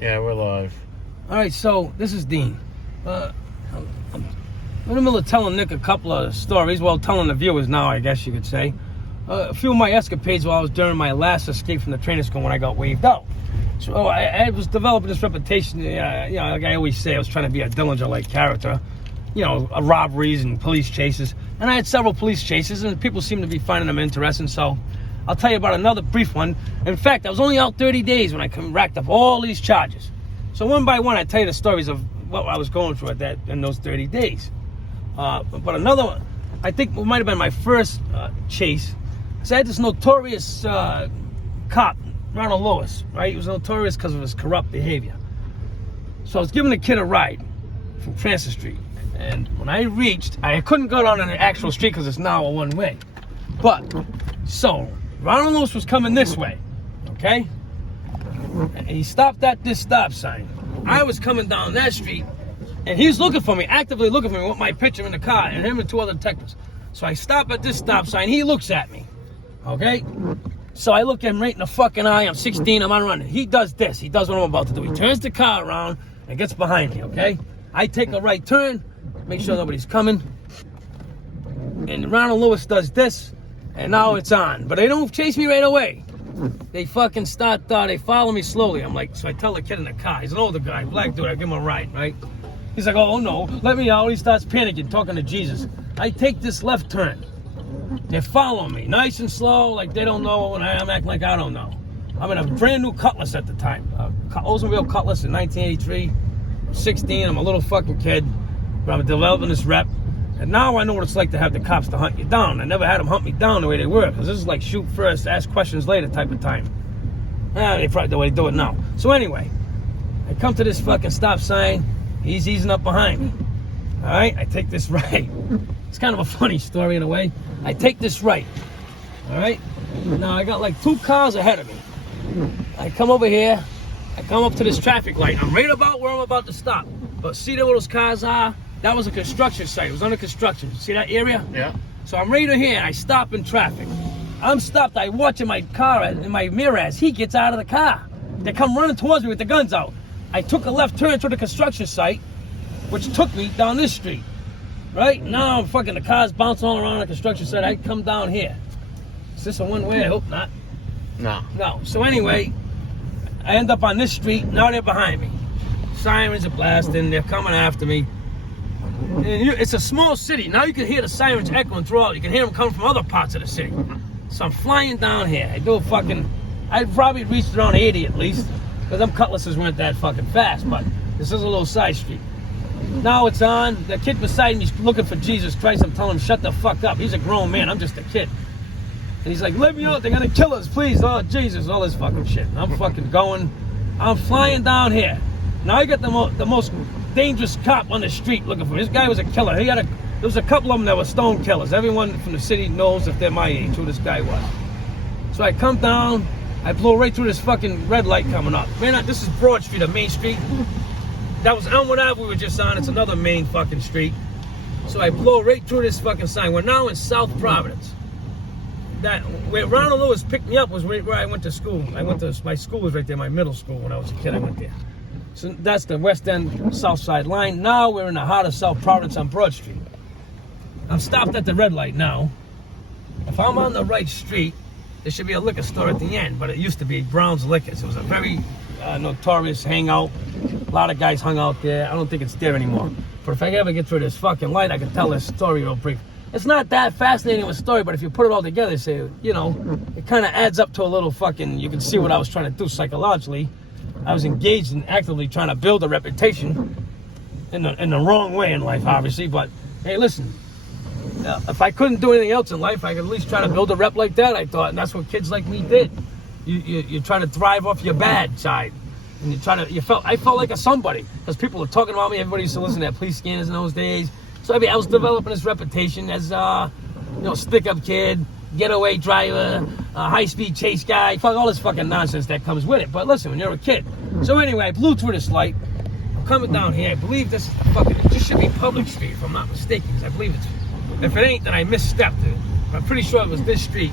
Yeah, we're live. All right, so this is Dean. I'm in the middle of telling Nick a couple of stories. Well, telling the viewers now, I guess you could say. A few of my escapades while I was during my last escape from the training school when I got waved out. So I was developing this reputation. Like I always say, I was trying to be a Dillinger-like character. Robberies and police chases. And I had several police chases, and people seemed to be finding them interesting. So I'll tell you about another brief one. In fact, I was only out 30 days when I racked up all these charges. So one by one, I tell you the stories of what I was going through in those 30 days. But another one, I think it might have been my first chase. So I had this notorious cop, Ronald Lewis, right? He was notorious because of his corrupt behavior. So I was giving a kid a ride from Francis Street. And when I reached, I couldn't go down on the actual street because it's now a one-way. So Ronald Lewis was coming this way, okay? And he stopped at this stop sign. I was coming down that street, and he's looking for me, actively looking for me with my picture in the car, and him and two other detectives. So I stop at this stop sign. He looks at me, okay? So I look at him right in the fucking eye. I'm 16. I'm on running. He does this. He does what I'm about to do. He turns the car around and gets behind me, okay? I take a right turn, make sure nobody's coming. And Ronald Lewis does this, and now it's on. But they don't chase me right away. They fucking start, they follow me slowly. I'm like, so I tell the kid in the car, he's an older guy, black dude, I give him a ride, right? He's like, oh no, let me out. He starts panicking, talking to Jesus. I take this left turn. They're following me, nice and slow, like they don't know, and I'm acting like I don't know. I'm in a brand new Cutlass at the time, Oldsmobile Cutlass in 1983. I'm 16, I'm a little fucking kid, but I'm developing this rep. And now I know what it's like to have the cops to hunt you down. I never had them hunt me down the way they were, because this is like shoot first, ask questions later type of time. They probably the way they do it now. So anyway, I come to this fucking stop sign. He's easing up behind me. All right, I take this right. It's kind of a funny story in a way. I take this right. All right. Now I got like two cars ahead of me. I come over here. I come up to this traffic light. I'm right about where I'm about to stop. But see where those cars are? That was a construction site. It was under construction. See that area? Yeah. So I'm right here. I stop in traffic. I'm stopped. I watch in my car, in my mirror as he gets out of the car. They come running towards me with the guns out. I took a left turn to the construction site, which took me down this street. Right? Now I'm fucking, the car's bouncing all around the construction site. I come down here. Is this a one-way? I hope not. No. So anyway, I end up on this street. Now they're behind me. Sirens are blasting. They're coming after me. And it's a small city. Now you can hear the sirens echoing throughout. You can hear them coming from other parts of the city. So I'm flying down here. I probably reached around 80 at least, because them Cutlasses weren't that fucking fast, but this is a little side street. Now it's on. The kid beside me's looking for Jesus Christ. I'm telling him, shut the fuck up. He's a grown man. I'm just a kid. And he's like, let me out. They're going to kill us, please. Oh, Jesus, all this fucking shit. And I'm fucking going. I'm flying down here. Now I got the most dangerous cop on the street looking for me. This guy was a killer. There was a couple of them that were stone killers. Everyone from the city knows if they're my age who this guy was. So I come down. I blow right through this fucking red light coming up. Man, this is Broad Street, a main street. That was Elmwood Ave we were just on. It's another main fucking street. So I blow right through this fucking sign. We're now in South Providence. Where Ronald Lewis picked me up was where I went to school. My school was right there, my middle school when I was a kid. I went there. So that's the West End South Side line. Now we're in the heart of South Providence on Broad Street. I'm stopped at the red light now. If I'm on the right street, there should be a liquor store at the end, but it used to be Brown's Liquors. It was a very notorious hangout. A lot of guys hung out there. I don't think it's there anymore. But if I ever get through this fucking light, I can tell this story real brief. It's not that fascinating of a story, but if you put it all together, it kind of adds up to a little fucking, you can see what I was trying to do psychologically. I was engaged in actively trying to build a reputation in the wrong way in life, obviously. But hey, listen, if I couldn't do anything else in life, I could at least try to build a rep like that, I thought. And that's what kids like me did. You try to thrive off your bad side. And I felt like a somebody. Because people were talking about me. Everybody used to listen to police scanners in those days. So I was developing this reputation as stick-up kid, getaway driver, high-speed chase guy, all this fucking nonsense that comes with it. But listen, when you're a kid. So anyway, I blew through this light. I'm coming down here. I believe this should be Public Street, if I'm not mistaken. I believe it's. If it ain't, then I misstepped it. I'm pretty sure it was this street.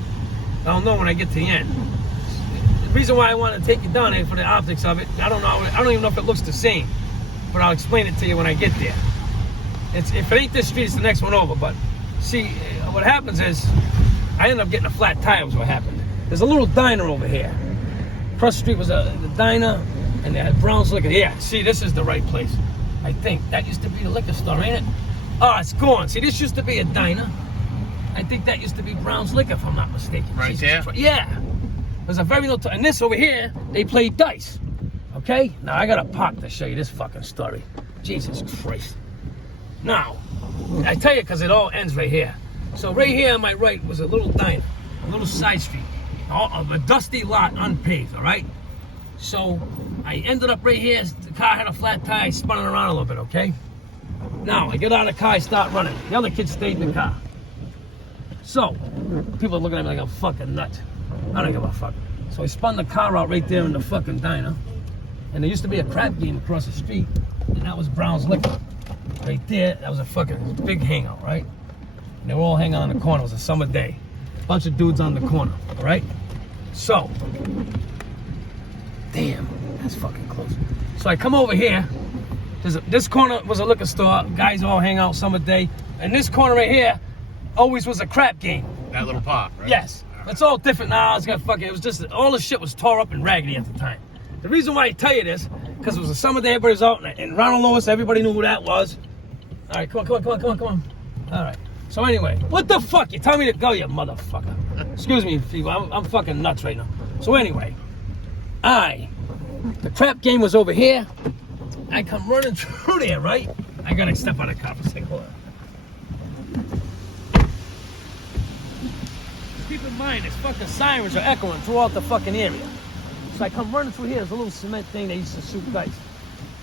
I'll know when I get to the end. reason why I want to take you down there for the optics of it, I don't know. I don't even know if it looks the same, but I'll explain it to you when I get there. If it ain't this street, it's the next one over. But see, what happens is I ended up getting a flat tire. Was what happened. There's a little diner over here. Across the street was the diner, and they had Brown's Liquor. Yeah, see, this is the right place. I think that used to be the liquor store, ain't it? Oh, it's gone. See, this used to be a diner. I think that used to be Brown's Liquor, if I'm not mistaken. Right Jesus there? Christ. Yeah. There's a very little time. And this over here, they played dice. Okay? Now, I got a pop to show you this fucking story. Jesus Christ. Now, I tell you because it all ends right here. So right here on my right was a little diner, a little side street, a dusty lot, unpaved, all right? So I ended up right here. The car had a flat tire. I spun it around a little bit, okay? Now, I get out of the car, I start running. The other kid stayed in the car. So, people are looking at me like I'm fucking nuts. I don't give a fuck. So I spun the car out right there in the fucking diner. And there used to be a crap game across the street. And that was Brown's Liquor. Right there, that was a fucking big hangout, right? And they were all hanging out in the corner. It was a summer day. Bunch of dudes on the corner, all right? So, damn, that's fucking close. So I come over here. This corner was a liquor store. Guys all hang out summer day. And this corner right here always was a crap game. That little pop, right? Yes. It's all different now. It's got fucking, it was just, all the shit was tore up and raggedy at the time. The reason why I tell you this, because it was a summer day, everybody was out, and Ronald Lewis, everybody knew who that was. All right, come on. All right. So anyway, what the fuck? You tell me to go, you motherfucker. Excuse me, people. I'm fucking nuts right now. So anyway, the crap game was over here. I come running through there, right? I gotta step out of the car for a second. Hold on. Keep in mind, these fucking sirens are echoing throughout the fucking area. So I come running through here. There's a little cement thing they used to shoot dice.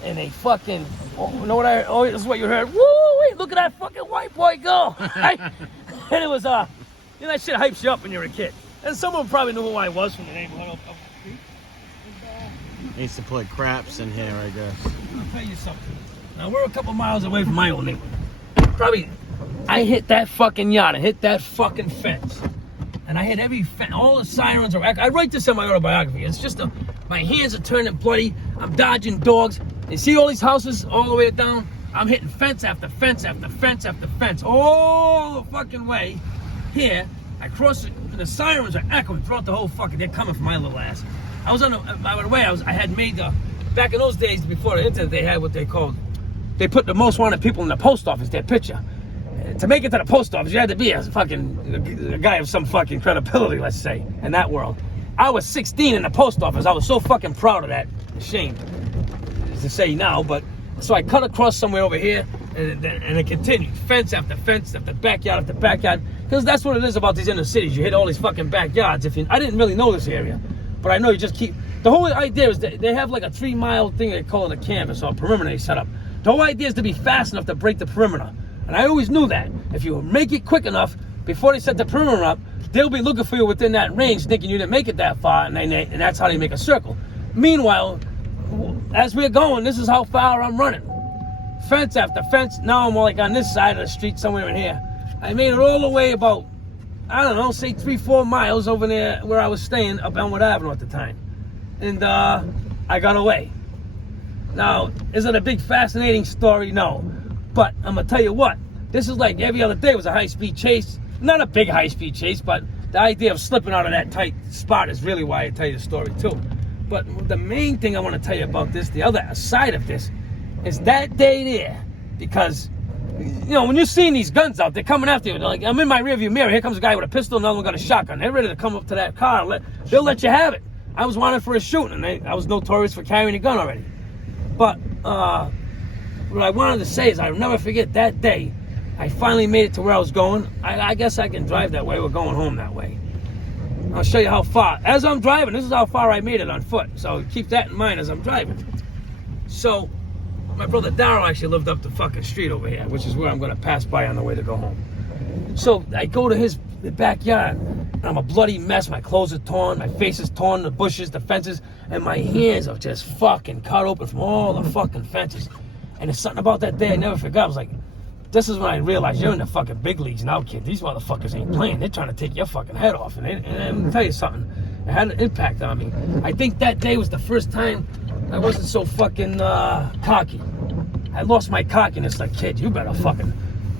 And they fucking, you know what this is what you heard. Woo, wait, look at that fucking white boy go. And it was, you know, that shit hypes you up when you're a kid. And someone probably knew who I was from the neighborhood of the street. And, They used to play craps in here, I guess. I'll tell you something. Now, we're a couple miles away from my old neighborhood. Probably, I hit that fucking yard. I hit that fucking fence. And I hit every fence. All the sirens are... I write this in my autobiography. It's just my hands are turning bloody. I'm dodging dogs. You see all these houses all the way down? I'm hitting fence after fence after fence after fence. All the fucking way. Here, I cross the sirens are echoing throughout the whole fucking... They're coming for my little ass. I was on the... By the way, I had made the... Back in those days, before the internet, they had what they called... They put the most wanted people in the post office, their picture. To make it to the post office, you had to be a guy of some fucking credibility, let's say, in that world. I was 16 in the post office. I was so fucking proud of that. Ashamed to say now, but so I cut across somewhere over here, and it continued. Fence after fence after backyard after backyard. Because that's what it is about these inner cities. You hit all these fucking backyards. I didn't really know this area, but I know you just keep... The whole idea is that they have like a 3-mile thing they call it a canvas or a perimeter they set up. The whole idea is to be fast enough to break the perimeter. And I always knew that. If you make it quick enough, before they set the perimeter up, they'll be looking for you within that range, thinking you didn't make it that far, and that's how they make a circle. Meanwhile, as we're going, this is how far I'm running. Fence after fence. Now I'm like on this side of the street, somewhere in here. I made it all the way about, I don't know, say 3-4 miles over there where I was staying up Elmwood Avenue at the time. And I got away. Now, is it a big fascinating story? No. But I'm gonna tell you what, this is like every other day was a high-speed chase. Not a big high-speed chase, but the idea of slipping out of that tight spot is really why I tell you the story too. But the main thing I want to tell you about this, the other side of this, is that day there. Because, you know, when you're seeing these guns out, they're coming after you. They're like, I'm in my rearview mirror, here comes a guy with a pistol, another one got a shotgun. They're ready to come up to that car and they'll let you have it. I was wanted for a shooting, and I was notorious for carrying a gun already. But, what I wanted to say is I'll never forget that day. I finally made it to where I was going. I guess I can drive that way. We're going home that way. I'll show you how far. As I'm driving, this is how far I made it on foot. So keep that in mind as I'm driving. So my brother Darryl actually lived up the fucking street over here, which is where I'm going to pass by on the way to go home. So I go to his backyard, and I'm a bloody mess. My clothes are torn, my face is torn, the bushes, the fences, and my hands are just fucking cut open from all the fucking fences. And there's something about that day I never forgot. I was like, this is when I realized you're in the fucking big leagues now, kid. These motherfuckers ain't playing. They're trying to take your fucking head off. And let me tell you something. It had an impact on me. I think that day was the first time I wasn't so fucking cocky. I lost my cockiness like, kid, you better fucking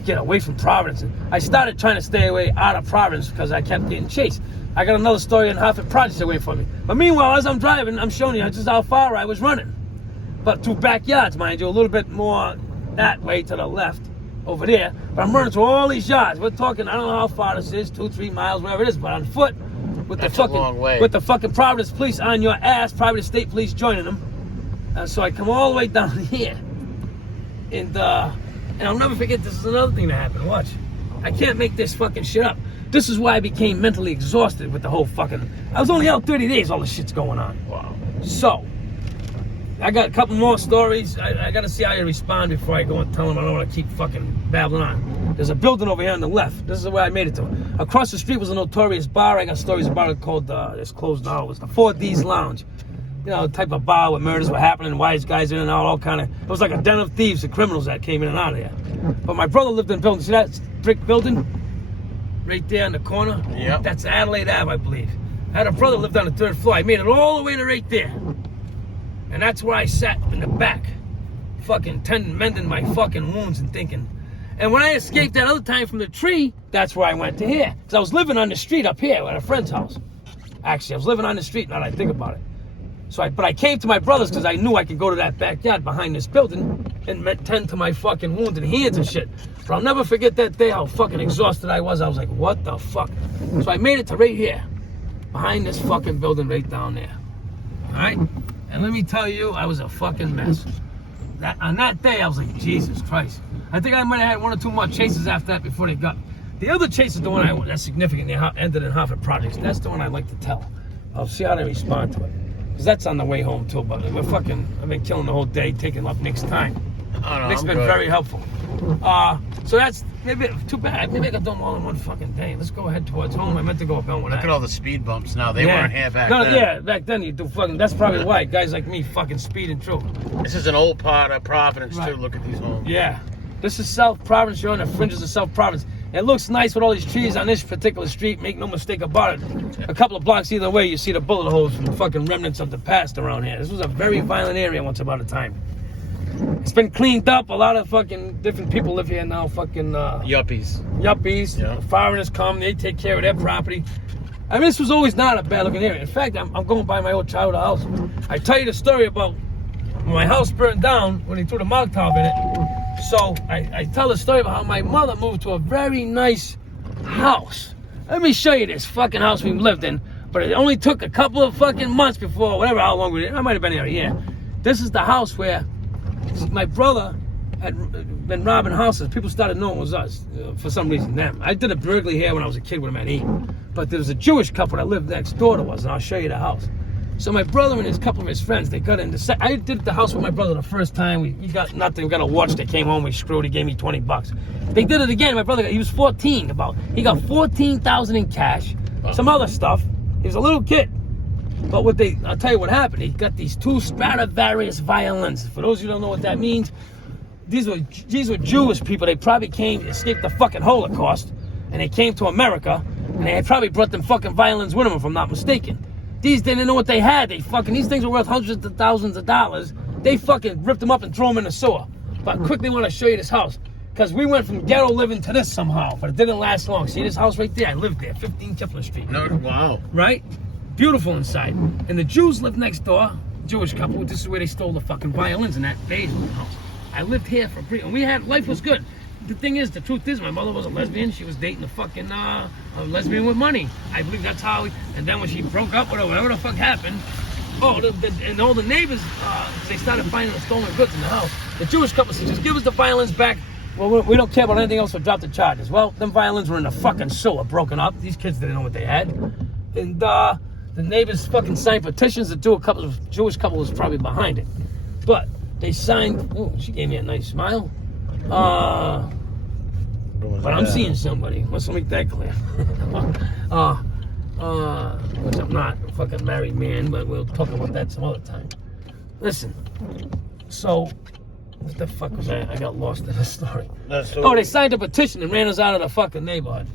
get away from Providence. And I started trying to stay away out of Providence because I kept getting chased. I got another story on Hartford Projects away from me. But meanwhile, as I'm driving, I'm showing you just how far I was running. But through backyards, mind you, a little bit more that way to the left over there. But I'm running through all these yards. We're talking, I don't know how far this is, 2-3 miles, whatever it is, but on foot with That's the a long way. fucking with the fucking Providence police on your ass, Providence State Police joining them. So I come all the way down here. And I'll never forget, this is another thing that happened. Watch. I can't make this fucking shit up. This is why I became mentally exhausted with the whole fucking... I was only out 30 days, all this shit's going on. Wow. So, I got a couple more stories. I got to see how you respond before I go and tell them I don't want to keep fucking babbling on. There's a building over here on the left. This is where I made it to. Across the street was a notorious bar. I got stories about it called, it's closed now. It was the 4D's Lounge. You know, the type of bar where murders were happening, wise guys in and out, all kind of... It was like a den of thieves and criminals that came in and out of there. But my brother lived in a building. See that brick building? Right there in the corner? Yep. That's Adelaide Ave, I believe. I had a brother lived on the 3rd floor. I made it all the way to right there. And that's where I sat in the back. Fucking mending my fucking wounds and thinking. And when I escaped that other time from the tree, that's where I went to here. Because I was living on the street up here at a friend's house. Actually, I was living on the street now that I think about it. But I came to my brother's because I knew I could go to that backyard behind this building and tend to my fucking wounded hands and shit. But I'll never forget that day how fucking exhausted I was. I was like, what the fuck? So I made it to right here, behind this fucking building right down there. All right? And let me tell you, I was a fucking mess. On that day, I was like, Jesus Christ. I think I might have had 1 or 2 more chases after that before they got me. The other chase is the one that's significant. Ended in Hartford Projects. That's the one I'd like to tell. I'll see how they respond to it. Because that's on the way home too, but I've been killing the whole day, taking up Nick's time. Oh, no, Nick's I'm been good. very helpful. So that's maybe too bad. Maybe I could do them all in one fucking day. Let's go ahead towards home. I meant to go up on one. Look at all the speed bumps now. They weren't here back then. Yeah, back then you do fucking. That's probably why guys like me fucking speeding through. This is an old part of Providence, Right. too. Look at these homes. Yeah, this is South Providence. You're on the fringes of South Providence. It looks nice with all these trees on this particular street. Make no mistake about it. A couple of blocks either way, you see the bullet holes from the fucking remnants of the past around here. This was a very violent area once upon a time. It's been cleaned up. A lot of fucking different people live here now. Fucking Yuppies. yuppies. Yeah. Foreigners come. They take care of their property. I mean, this was always not a bad looking area. In fact, I'm going by my old childhood house. I tell you the story about when my house burned down when they threw the Molotov in it. So I tell the story about how my mother moved to a very nice house. Let me show you this fucking house we lived in. But it only took a couple of fucking months before, whatever, how long we did. I might have been here a year. This is the house where my brother had been robbing houses. People started knowing it was us for some reason. Them. I did a burglary here when I was a kid with him at 8. But there was a Jewish couple that lived next door to us, and I'll show you the house. So my brother and his couple of his friends, they got into. I did the house with my brother the first time. He got nothing. We got a watch. They came home. We screwed. He gave me $20. They did it again. My brother, he was 14. He got $14,000 in cash. Some other stuff. He was a little kid. But I'll tell you what happened. He got these 2 Stradivarius violins. For those of you who don't know what that means, these were Jewish people. They probably escaped the fucking Holocaust, and they came to America, and they had probably brought them fucking violins with them, if I'm not mistaken. These didn't know what they had. These things were worth hundreds of thousands of dollars. They fucking ripped them up and threw them in the sewer. But quickly want to show you this house. Because we went from ghetto living to this somehow, but it didn't last long. See this house right there? I lived there, 15 Kipling Street. No, wow. Right? Beautiful inside. And the Jews lived next door, Jewish couple. This is where they stole the fucking violins in that beige house. I lived here for brief, and life was good. The thing is, the truth is, my mother was a lesbian. She was dating a fucking a lesbian with money. I believe that's how. And then when she broke up with her, whatever the fuck happened, and all the neighbors, they started finding the stolen goods in the house. The Jewish couple said, "Just give us the violins back. Well, we don't care about anything else. We'll drop the charges." Well, them violins were in the fucking sewer, broken up. These kids didn't know what they had, and the neighbors fucking signed petitions. The Jewish couple was probably behind it, but they signed. Oh, she gave me a nice smile. But I'm seeing somebody. Let's make that clear. Which I'm not a fucking married man, but we'll talk about that some other time. Listen, so what the fuck was I got lost in the story. They signed a petition and ran us out of the fucking neighborhood.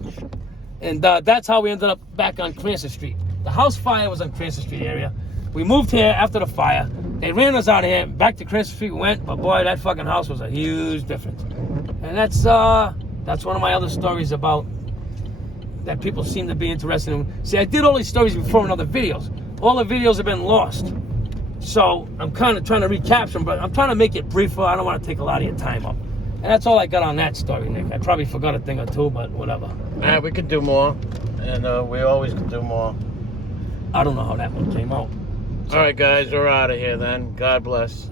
And that's how we ended up back on Cranston Street. The house fire was on Cranston Street area. We moved here after the fire. They ran us out of here. Back to Cranston Street we went, but boy, that fucking house was a huge difference. And that's one of my other stories about that people seem to be interested in. See, I did all these stories before in other videos. All the videos have been lost. So I'm kind of trying to recapture them, but I'm trying to make it briefer. I don't want to take a lot of your time up. And that's all I got on that story, Nick. I probably forgot a thing or two, but whatever. Yeah, we could do more, and we always could do more. I don't know how that one came out. All right, guys, we're out of here then. God bless.